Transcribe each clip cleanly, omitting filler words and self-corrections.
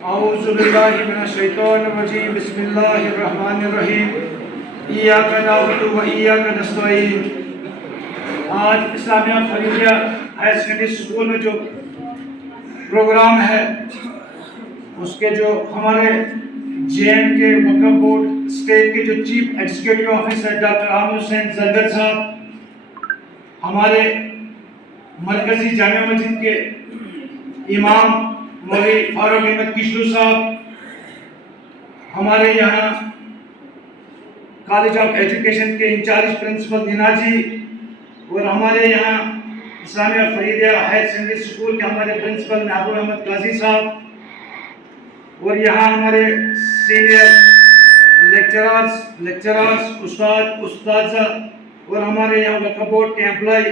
औज़ुबिल्लाहि मिनश्शैतानिर्रजीम बिस्मिल्लाहिर्रहमानिर्रहीम इय्याका नअबुदु व इय्याका नस्तईन। आज Islamia Faridia higher secondary school में जो प्रोग्राम है उसके जो हमारे JNK वक्फ बोर्ड स्टेट के जो chief executive officer doctor Aamir Hussain Zargar साहब, हमारे मरकजी जामिया मस्जिद के इमाम मौलवी फारूक अहमद किशलू साहब, हमारे यहाँ कॉलेज ऑफ एजुकेशन के इंचार्ज प्रिंसिपल दीना जी, और हमारे यहाँ Islamia Faridia higher secondary school के हमारे प्रिंसिपल महबूब अहमद काजी साहब, और यहाँ हमारे सीनियर लेक्चरर्स उस्ताद और हमारे यहाँ वक्फ बोर्ड के एम्प्लॉय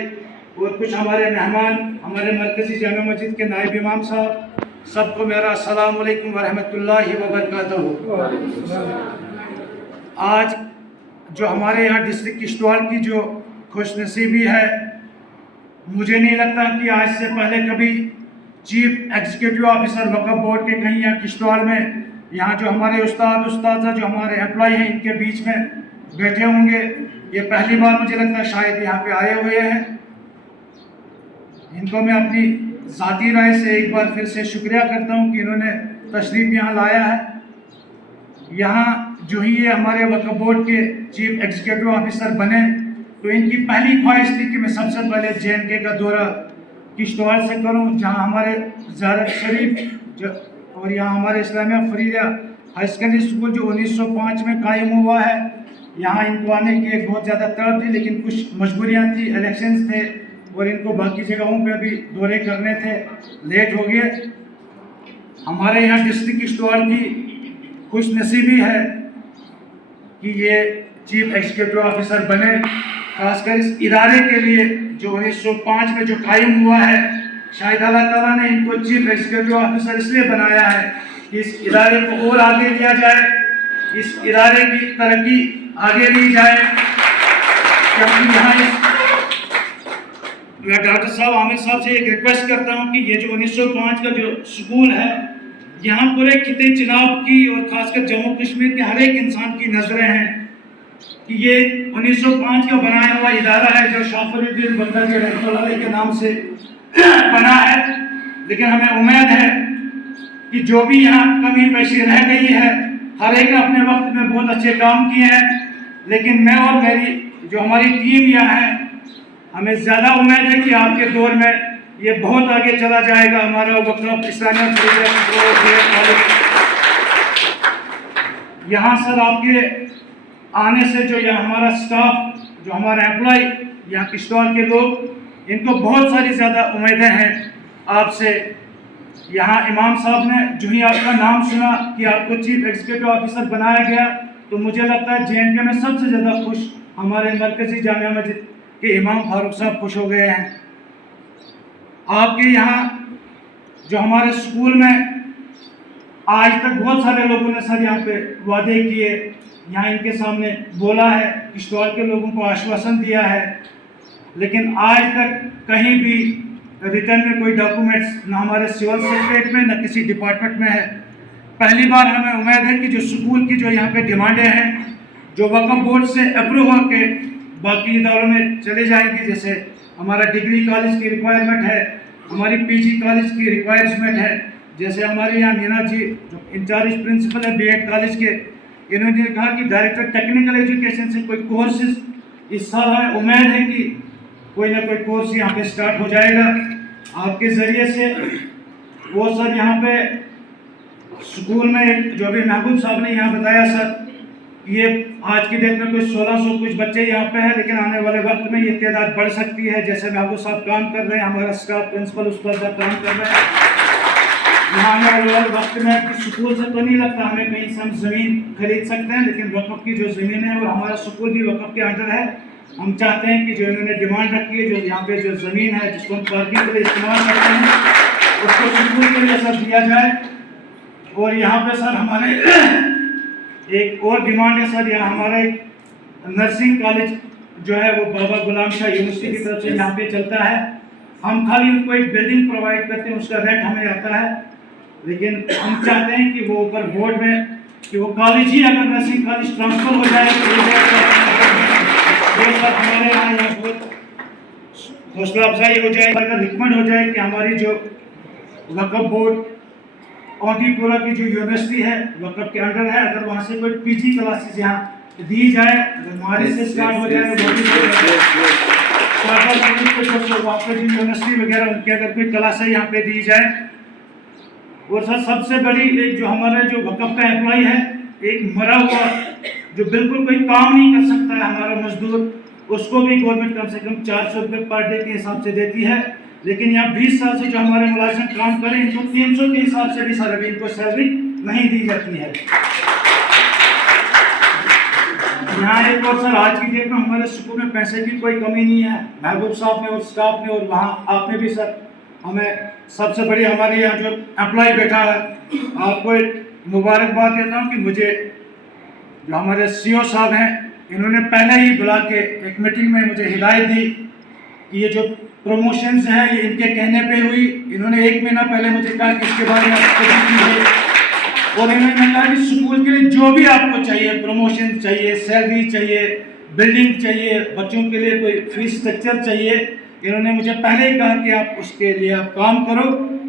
और कुछ हमारे मेहमान, हमारे मरकजी जामिया मस्जिद के नायब इमाम साहब, सबको मेरा अस्सलाम वालेकुम व रहमतुल्लाहि व बरकातहू। आज जो हमारे यहाँ डिस्ट्रिक्ट किश्तवाड़ की जो खुशनसीबी है, मुझे नहीं लगता कि आज से पहले कभी चीफ एग्जीक्यूटिव ऑफिसर वक्फ बोर्ड के कहीं यहाँ किश्तवाड़ में यहाँ जो हमारे उस्ताद जो हमारे एम्प्लॉय हैं इनके बीच में बैठे होंगे। ये पहली बार मुझे लगता है शायद यहाँ पे आए हुए हैं। इनको मैं अपनी ज़ाती राय से एक बार फिर से शुक्रिया करता हूँ कि इन्होंने तशरीफ़ यहाँ लाया है। यहाँ जो ही ये हमारे वक्फ बोर्ड के चीफ एग्जीक्यूटिव ऑफिसर बने तो इनकी पहली ख्वाहिश थी कि मैं सबसे पहले JNK का दौरा किश्तवाड़ से करूँ, जहाँ हमारे ज़ियारत शरीफ और यहाँ हमारे Islamia Faridia high secondary school जो 1905 में कायम हुआ है, यहाँ इनको आने की एक बहुत ज़्यादा तलब थी, लेकिन कुछ मजबूरियाँ थी, इलेक्शंस थे और इनको बाकी जगहों पे भी दौरे करने थे, लेट हो गए। हमारे यहाँ डिस्ट्रिक्ट किश्तवाड़ की खुश नसीबी है कि ये चीफ एग्जीक्यूटिव ऑफिसर बने, खासकर इस इदारे के लिए जो 1905 में जो कायम हुआ है। शायद अल्लाह ताला ने इनको चीफ एग्जीक्यूटिव ऑफिसर इसलिए बनाया है कि इस इदारे को और आगे लिया जाए, इस इदारे की तरक्की आगे ली जाए। क्योंकि यहाँ मैं डॉक्टर साहब आमिर साहब से एक रिक्वेस्ट करता हूँ कि ये जो 1905 का जो स्कूल है, यहाँ पूरे खिते चिनाब की और खासकर जम्मू कश्मीर के हर एक इंसान की नज़रें हैं कि ये 1905 का बनाया हुआ इदारा है जो शाफरुद्दीन बगदादी रहमतुल्लाह अलैह के नाम से बना है। लेकिन हमें उम्मीद है कि जो भी यहाँ कमी पेशी रह गई है, हर एक ने अपने वक्त में बहुत अच्छे काम किए हैं, लेकिन मैं और मेरी जो हमारी टीम यहाँ है, हमें ज़्यादा उम्मीद है कि आपके दौर में ये बहुत आगे चला जाएगा। हमारा वक्फ इस्लामिया यहाँ सर आपके आने से जो यहाँ हमारा स्टाफ, जो हमारा एम्प्लॉय, यहाँ किश्तवाड़ के लोग, इनको बहुत सारी ज़्यादा उम्मीदें हैं आपसे। यहाँ इमाम साहब ने जो ही आपका नाम सुना कि आपको चीफ एग्जीक्यूटिव ऑफिसर बनाया गया, तो मुझे लगता है JNK में सबसे ज़्यादा खुश हमारे मरकजी जामिया मस्जिद के इमाम फारूक साहब खुश हो गए हैं। आपके यहाँ जो हमारे स्कूल में आज तक बहुत सारे लोगों ने सर यहाँ पे वादे किए, यहाँ इनके सामने बोला है, किश्तवाड़ के लोगों को आश्वासन दिया है, लेकिन आज तक कहीं भी रिटर्न में कोई डॉक्यूमेंट्स ना हमारे सिविल सेक्रेटरीट में ना किसी डिपार्टमेंट में है। पहली बार हमें उम्मीद है कि जो स्कूल की जो यहाँ पे डिमांडें हैं, जो वक्फ बोर्ड से अप्रूव होकर बाकी इदारों में चले जाएंगी, जैसे हमारा डिग्री कॉलेज की रिक्वायरमेंट है, हमारी PG कॉलेज की रिक्वायरमेंट है, जैसे हमारे यहाँ मीना जी जो इंचार्ज प्रिंसिपल है BEd कॉलेज के, इन्होंने कहा कि डायरेक्टर टेक्निकल एजुकेशन से कोई कोर्सेज इस साल हमें उम्मीद है कि कोई ना कोई कोर्स यहाँ पे स्टार्ट हो जाएगा आपके ज़रिए से। वो सर यहाँ पे स्कूल में एक जो अभी महबूब साहब ने यहाँ बताया सर, ये आज की डेट में कोई 1600 कुछ बच्चे यहाँ पे हैं, लेकिन आने वाले वक्त में ये तादाद बढ़ सकती है। जैसे महबूब साहब काम कर रहे हैं, हमारा स्टाफ प्रिंसिपल उस्ताद साहब काम कर रहे हैं। यहाँ आने वाले वक्त में स्कूल से तो नहीं लगता हमें कहीं से हम ज़मीन खरीद सकते हैं, लेकिन वक्फ की जो ज़मीन है और हमारा स्कूल भी वक्फ के अंडर है। हम चाहते हैं कि जो इन्होंने डिमांड रखी है, जो यहाँ पे जो ज़मीन है जिसको हम पार्किंग के लिए इस्तेमाल करते हैं, उसको स्कूल के लिए सर दिया जाए। और यहाँ पे सर हमारे एक और डिमांड है सर, यहाँ हमारा एक नर्सिंग कॉलेज जो है वो बाबा गुलाम शाह यूनिवर्सिटी की तरफ से यहाँ पे चलता है। हम खाली उनको एक बिल्डिंग प्रोवाइड करते हैं, उसका रेंट हमें आता है लेकिन हम चाहते हैं कि वो ऊपर बोर्ड में कि वो कॉलेज ही अगर नर्सिंग कॉलेज ट्रांसफर हो जाए तो सर हमारे यहाँ बहुत हौसला अफजाई हो जाए, अगर रिकमेंड हो जाए कि हमारी जो वक्फ बोर्ड औंधीपुरा की जो यूनिवर्सिटी है वक्फ के अंडर है, अगर वहाँ से कोई पीजी क्लासेस यहाँ दी जाए, अगर हमारे से स्टार्ट हो जाए वहाँ पे जो यूनिवर्सिटी वगैरह उनके अगर कोई क्लासें यहाँ पे दी जाए। और सर सबसे बड़ी एक जो हमारा जो वक्फ का एम्प्लॉय है, एक मरा हुआ जो बिल्कुल कोई काम नहीं कर सकता है हमारा मजदूर, उसको भी गवर्नमेंट कम से कम 400 रुपये पर डे के हिसाब से देती है। लेकिन यहाँ 20 साल से जो हमारे मुलाजिम काम करें इनको 300 के हिसाब से भी सर अभी इनको सैलरी नहीं दी जाती है। यहाँ एक और सर आज की डेट में हमारे स्कूल में पैसे की कोई कमी नहीं है, महबूब साहब ने और स्टाफ ने और वहाँ आपने भी सर हमें सबसे बड़ी हमारे यहाँ जो एम्प्लॉय बैठा है आपको एक मुबारकबाद देता हूँ कि मुझे जो हमारे सीओ साहब हैं इन्होंने पहले ही बुला के एक मीटिंग में मुझे हिदायत दी कि ये जो प्रमोशंस हैं ये इनके कहने पे हुई। इन्होंने 1 महीना पहले मुझे कहा कि इसके बारे में आप स्टडी कीजिए और इन्होंने कहा कि स्कूल के लिए जो भी आपको चाहिए, प्रमोशन चाहिए, सैलरी चाहिए, बिल्डिंग चाहिए, बच्चों के लिए कोई फीस स्ट्रक्चर चाहिए, इन्होंने मुझे पहले ही कहा कि आप उसके लिए आप काम करो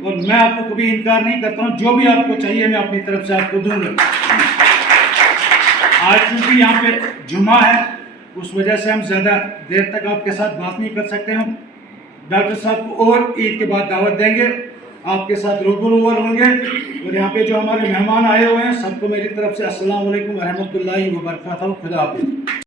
और मैं आपको कभी इनकार नहीं करता हूँ, जो भी आपको चाहिए मैं अपनी तरफ से आपको दूंगा। आज चूँकि यहाँ पे जुमा है उस वजह से हम ज़्यादा देर तक आपके साथ बात नहीं कर सकते। हम डॉक्टर साहब को और ईद के बाद दावत देंगे, आपके साथ रूबरू होंगे। और यहाँ पे जो हमारे मेहमान आए हुए हैं सबको मेरी तरफ से अस्सलाम वालेकुम व रहमतुल्लाहि व बरकातहू। खुदा हाफिज़।